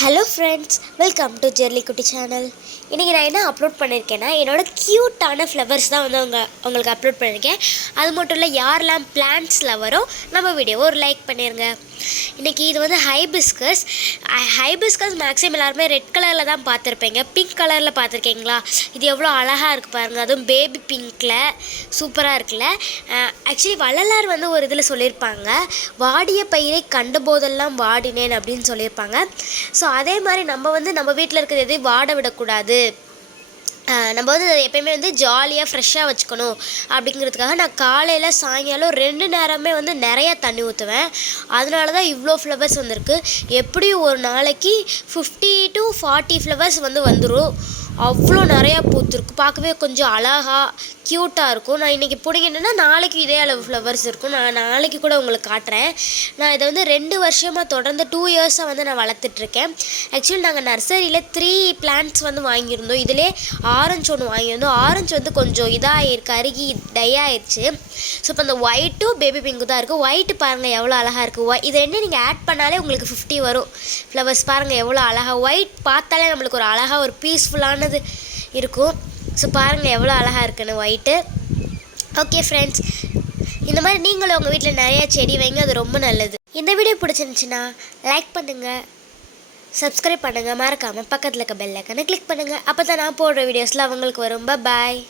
Hello friends, welcome to Jerly குட்டி channel. இன்றைக்கி நான் என்ன அப்லோட் பண்ணியிருக்கேன்னா, என்னோடய க்யூட்டான ஃப்ளவர்ஸ் தான் வந்து உங்களுக்கு அப்லோட் பண்ணியிருக்கேன். அது மட்டும் இல்லை, யாரெல்லாம் பிளான்ட்ஸ் லவரோ நம்ம வீடியோவை ஒரு லைக் பண்ணிடுங்க. இன்றைக்கி இது வந்து ஹைபிஸ்கஸ் மேக்ஸிமம் எல்லாருமே ரெட் கலரில் தான் பார்த்துருப்பீங்க. பிங்க் கலரில் பார்த்துருக்கீங்களா? இது எவ்வளோ அழகாக இருக்குது பாருங்கள். அதுவும் பேபி பிங்க்கில் சூப்பராக இருக்குல்ல. ஆக்சுவலி வள்ளலார் வந்து ஒரு இதில் சொல்லியிருப்பாங்க, வாடிய பயிரை கண்ட போதெல்லாம் வாடினேன் அப்படின்னு சொல்லியிருப்பாங்க. ஸோ அதே மாதிரி நம்ம வீட்டில் இருக்கிறது எதையும் வாட விடக்கூடாது. நம்ம வந்து எப்போயுமே வந்து ஜாலியாக ஃப்ரெஷ்ஷாக வச்சுக்கணும் அப்படிங்கிறதுக்காக நான் காலையில் சாயங்காலம் 2 நேரமே வந்து நிறையா தண்ணி ஊற்றுவேன். அதனால தான் இவ்வளோ ஃப்ளவர்ஸ் வந்திருக்கு. எப்படியும் ஒரு நாளைக்கு 50 to 40 ஃப்ளவர்ஸ் வந்துடும். அவ்வளோ நிறையா பூத்துருக்கு. பார்க்கவே கொஞ்சம் அழகாக க்யூட்டாக இருக்கும். நான் இன்றைக்கி பிடிங்கிட்டேன்னா நாளைக்கு இதே அளவு ஃப்ளவர்ஸ் இருக்கும். நான் நாளைக்கு கூட உங்களுக்கு காட்டுறேன். நான் இதை வந்து 2 வருஷமாக தொடர்ந்து 2 இயர்ஸாக வந்து நான் வளர்த்துட்ருக்கேன். ஆக்சுவலி நாங்கள் நர்சரியில் 3 பிளான்ட்ஸ் வந்து வாங்கியிருந்தோம். இதிலே ஆரஞ்சு ஒன்று வாங்கியிருந்தோம். ஆரஞ்சு வந்து கொஞ்சம் இதாகிருக்கு, அருகி டை ஆயிடுச்சு. ஸோ இப்போ அந்த ஒயிட்டும் பேபி பிங்க்கு தான் இருக்குது. ஒயிட்டு பாருங்கள் எவ்வளோ அழகாக இருக்குது. இதை என்ன நீங்கள் ஆட் பண்ணாலே உங்களுக்கு 50 வரும் ஃப்ளவர்ஸ். பாருங்கள் எவ்வளோ அழகாக. ஒயிட் பார்த்தாலே நம்மளுக்கு ஒரு அழகாக ஒரு பீஸ்ஃபுல்லானது இருக்கும். ஸோ பாருங்கள் எவ்வளோ அழகாக இருக்குன்னு ஒயிட்டு. ஓகே ஃப்ரெண்ட்ஸ், இந்த மாதிரி நீங்களும் உங்கள் வீட்டில் நிறையா செடி வைங்க, அது ரொம்ப நல்லது. இந்த வீடியோ பிடிச்சிருந்துச்சின்னா லைக் பண்ணுங்கள், சப்ஸ்கிரைப் பண்ணுங்கள், மறக்காமல் பக்கத்தில் இருக்க பெல் ஐக்கானை கிளிக் பண்ணுங்கள். அப்போ தான் நான் போடுற வீடியோஸில் அவங்களுக்கு வரும். பாய்.